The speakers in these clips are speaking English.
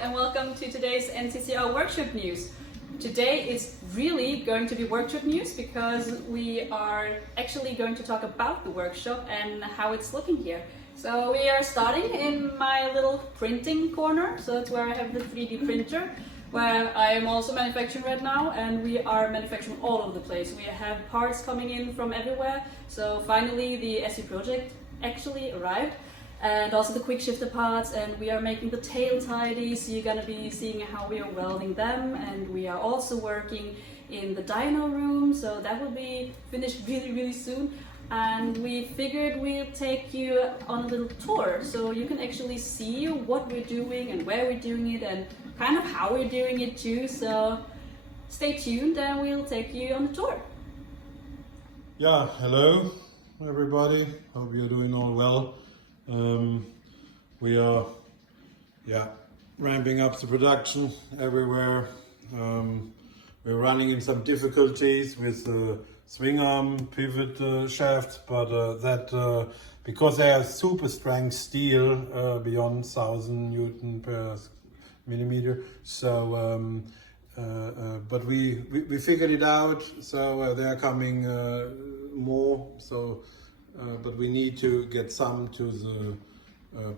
and welcome to today's NCCR Workshop news. Today is really going to be workshop news because we are actually going to talk about the workshop and how it's looking here. So we are starting in my little printing corner, so that's where I have the 3D printer, where I am also manufacturing right now, and we are manufacturing all over the place. We have parts coming in from everywhere, so finally the SE project actually arrived. And also the quick shifter parts, and we are making the tail tidies, so you're gonna be seeing how we are welding them, and we are also working in the dyno room, so that will be finished really soon. And we figured we'll take you on a little tour, so you can actually see what we're doing and where we're doing it and kind of how we're doing it too. So stay tuned and we'll take you on the tour. Yeah, hello everybody, hope you're doing all well. We are ramping up the production everywhere. We're running in some difficulties with the swing arm pivot shafts, but because they are super strength steel, beyond 1000 Newton per millimeter. So, but we figured it out. So they are coming more. So. But we need to get some to the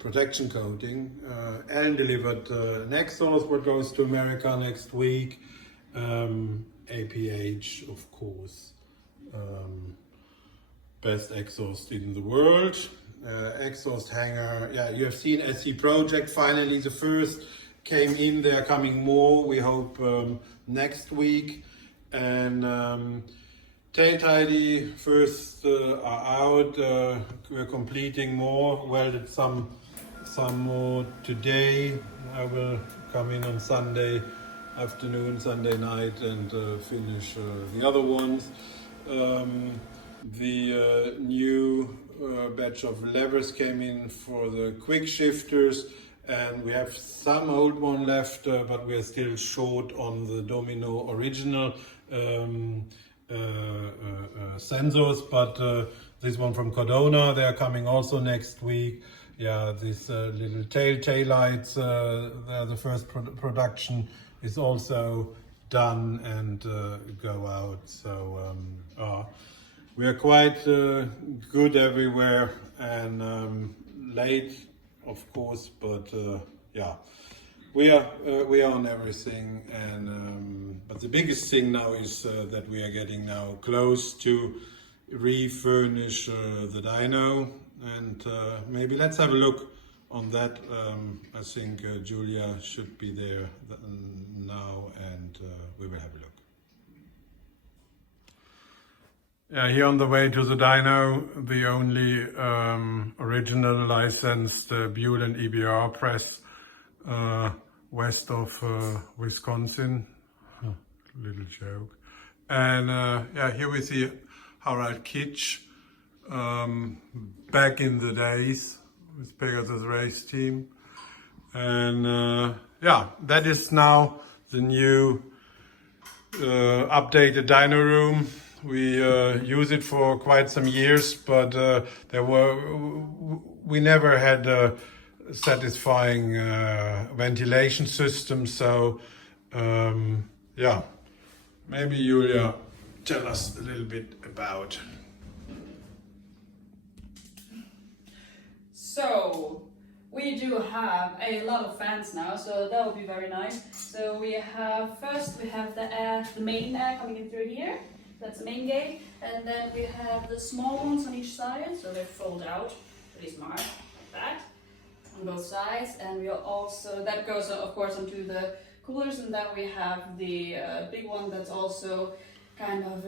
protection coating. And delivered Nexos, what goes to America next week. APH, of course, best exhaust in the world. Exhaust hanger, yeah, you have seen SE project. Finally, the first came in. There are coming more. We hope next week. And tail tidy first are out. We're completing more. Welded some more today. I will come in on Sunday afternoon, Sunday night, and finish the other ones. The new batch of levers came in for the quick shifters, and we have some old one left, but we're still short on the Domino original sensors, but this one from Cardona, they are coming also next week. Yeah, these little tail lights, the first production is also done and go out. So we are quite good everywhere, and late, of course, but yeah. We are on everything, and but the biggest thing now is that we are getting now close to refurnish the dyno, and maybe let's have a look on that. I think Julia should be there now, and we will have a look. Yeah, here on the way to the dyno, the only original licensed Buell and EBR press. West of Wisconsin, little joke. And yeah, here we see Harald Kitsch, back in the days with Pegasus race team. And yeah, that is now the new updated dyno room. We use it for quite some years, but we never had satisfying ventilation system. So yeah, maybe Julia tell us a little bit about. So we do have a lot of fans now, so that would be very nice. So we have the main air coming in through here. That's the main gate, and then we have the small ones on each side, so they fold out pretty smart like that on both sides. And we are also, that goes of course onto the coolers, and then we have the big one that's also kind of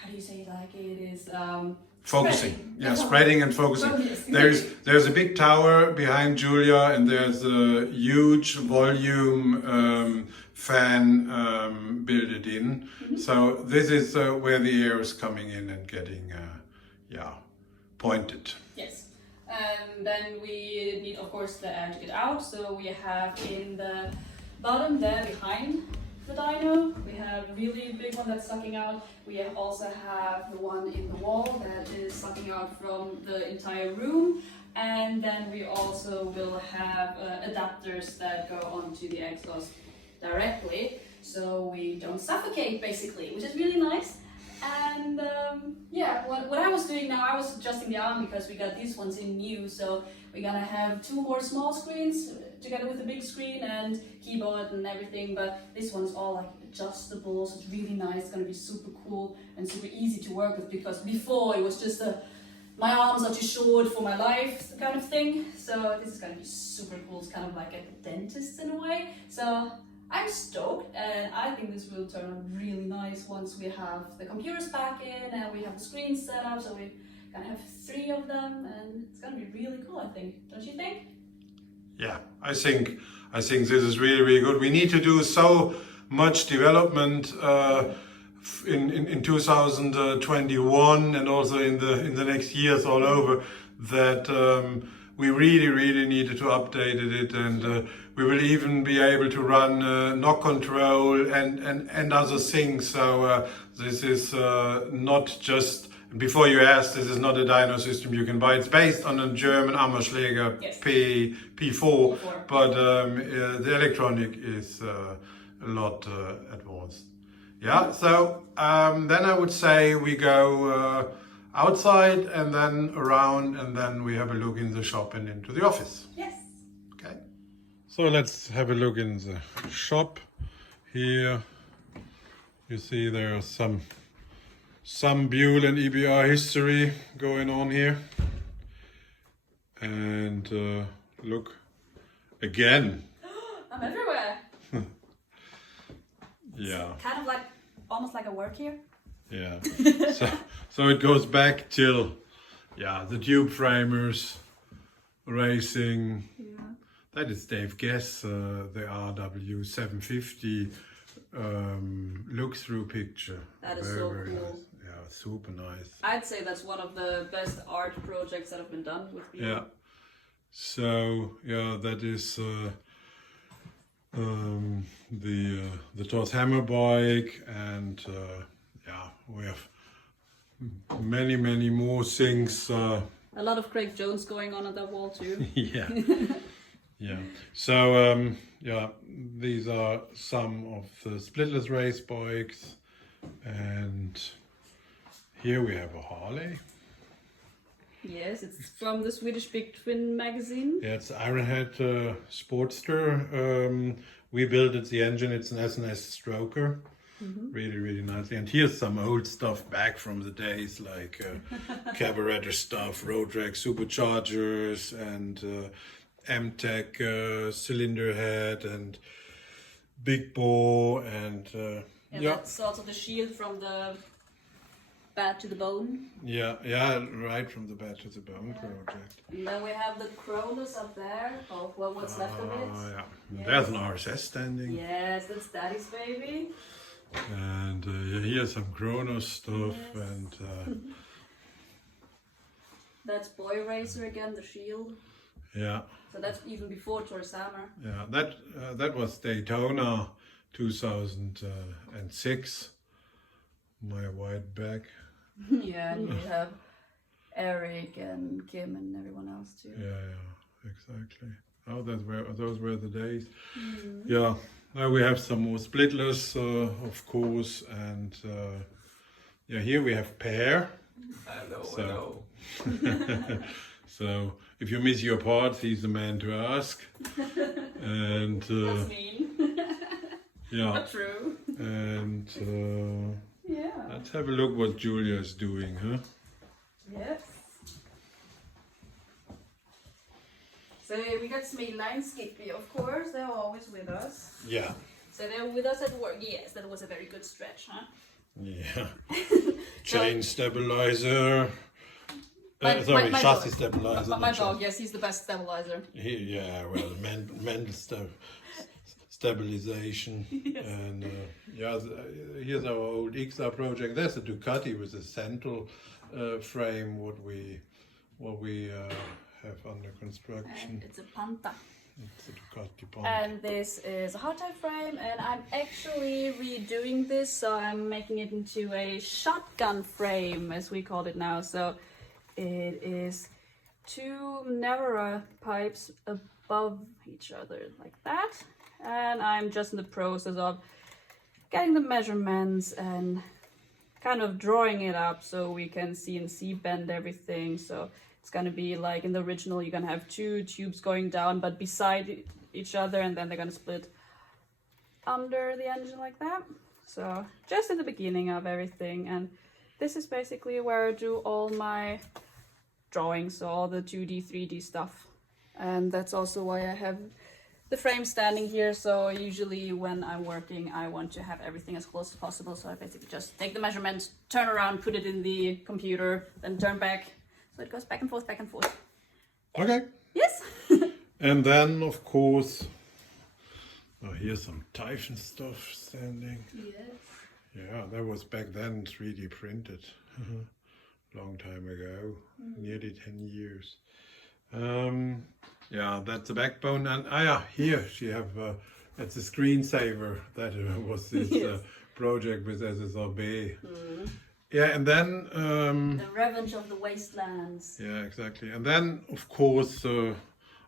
how do you say, like it is focusing, yeah, spreading and focusing. There's a big tower behind Julia, and there's a huge volume fan built in. Mm-hmm. So this is where the air is coming in and getting pointed. Yes. And then we need, of course, the air to get out. So we have in the bottom there behind the dyno, we have a really big one that's sucking out. We also have the one in the wall that is sucking out from the entire room. And then we also will have adapters that go onto the exhaust directly, so we don't suffocate basically, which is really nice. And yeah, what I was doing now, I was adjusting the arm because we got these ones in new, so we're gonna have 2 more small screens together with the big screen and keyboard and everything, but this one's all like adjustable, so it's really nice. It's gonna be super cool and super easy to work with, because before it was just my arms are too short for my life kind of thing. So this is gonna be super cool. It's kind of like a dentist in a way. So I'm stoked, and I think this will turn out really nice once we have the computers back in and we have the screens set up. So we're gonna have 3 of them, and it's gonna be really cool, I think. Don't you think? Yeah, I think this is really, really good. We need to do so much development in 2021 and also in the next years all over, that we really needed to update it, and we will even be able to run knock control and other things. So this is not just, before you ask, this is not a Dyno system you can buy. It's based on a German Hammerschläger Yes. P4, but the electronic is a lot advanced. Yeah, so then I would say we go outside and then around, and then we have a look in the shop and into the office. Yes. Okay. So let's have a look in the shop. Here you see there are some Buell and EBR history going on here. And look again. I'm everywhere. Yeah. Kind of like, almost like a work here. Yeah. so it goes back till, yeah, the tube framers, racing. Yeah. That is Dave Guess, the RW750 look-through picture. That is so Very cool. nice. Yeah, super nice. I'd say that's one of the best art projects that have been done with people. Yeah. So yeah, that is the Thor's Hammer bike, and yeah, we have many more things. A lot of Craig Jones going on that wall too. Yeah. Yeah. So yeah, these are some of the splitless race bikes, and here we have a Harley. Yes, it's from the Swedish Big Twin magazine. Yeah, it's Ironhead Sportster. We built it, the engine. It's an S&S stroker. Really nicely. And here's some old stuff back from the days, like carburetor stuff, road rack superchargers, and MTEC cylinder head, and big bore, and yeah. That's also the shield from the Bad to the Bone. Yeah, right from the Bad to the Bone project. And then we have the Cronus up there. Oh, well, what's left of it? Yeah. Yes. There's an RSS standing. Yes, that's Daddy's baby. And here's some Chronos stuff, Yes. and That's Boy Racer again, the shield. yeah, So that's even before Thor's Hammer. yeah. That was Daytona 2006. My white bag. Yeah, and you have Eric and Kim and everyone else too. Yeah, exactly. Oh, those were the days. Yeah. Now we have some more splitless, of course, and yeah, here we have Pear. Hello. So if you miss your parts, he's the man to ask. And That's mean. yeah, But true. and Yeah. let's have a look what Julia is doing, huh? Yes. So we got Smila and Skippy, of course. They're always with us. Yeah. So they're with us at work. Yes, that was a very good stretch, huh? Yeah. Chain stabilizer. My Sorry, dog. chassis stabilizer. My not dog, chassis. yes, he's the best stabilizer. Yeah, well, mental stabilization. Yes. And yeah, here's our old XR project. There's a Ducati with a central frame. What we have under construction. And it's a Panta. It's a Ducati Pond. And this is a hardtop frame, and I'm actually redoing this, so I'm making it into a shotgun frame, as we call it now. So it is two narrower pipes above each other like that. And I'm just in the process of getting the measurements and kind of drawing it up so we can CNC bend everything. So it's gonna be like in the original, you're gonna have two tubes going down but beside each other, and then they're gonna split under the engine like that. So just in the beginning of everything, and this is basically where I do all my drawings, so all the 2D, 3D stuff. And that's also why I have the frame standing here. So usually when I'm working, I want to have everything as close as possible. So I basically just take the measurements, turn around, put it in the computer, then turn back. So it goes back and forth, back and forth. Okay. Yes. And then, of course, here's some Typhon stuff standing. Yes. Yeah, that was back then 3D printed. Long time ago, nearly 10 years. Yeah, that's the backbone. And yeah, here she have, it's a screensaver. That was this Yes. project with SSRB. Yeah, and then... The Revenge of the Wastelands. yeah, exactly. And then, of course,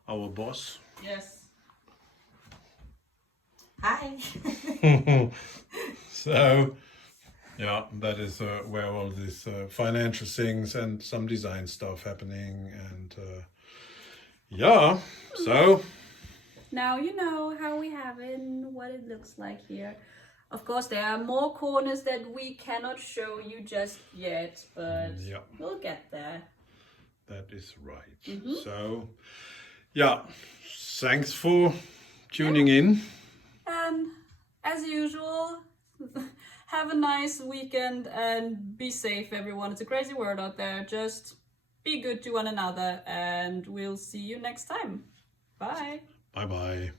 our boss. Yes. Hi. So, yeah, that is where all these financial things and some design stuff happening. And yeah, so... Now you know how we have it and what it looks like here. Of course, there are more corners that we cannot show you just yet, but yeah, we'll get there. that is right. So, yeah, thanks for tuning in. And as usual, have a nice weekend and be safe, everyone. It's a crazy world out there. Just be good to one another, and we'll see you next time. Bye. Bye-bye.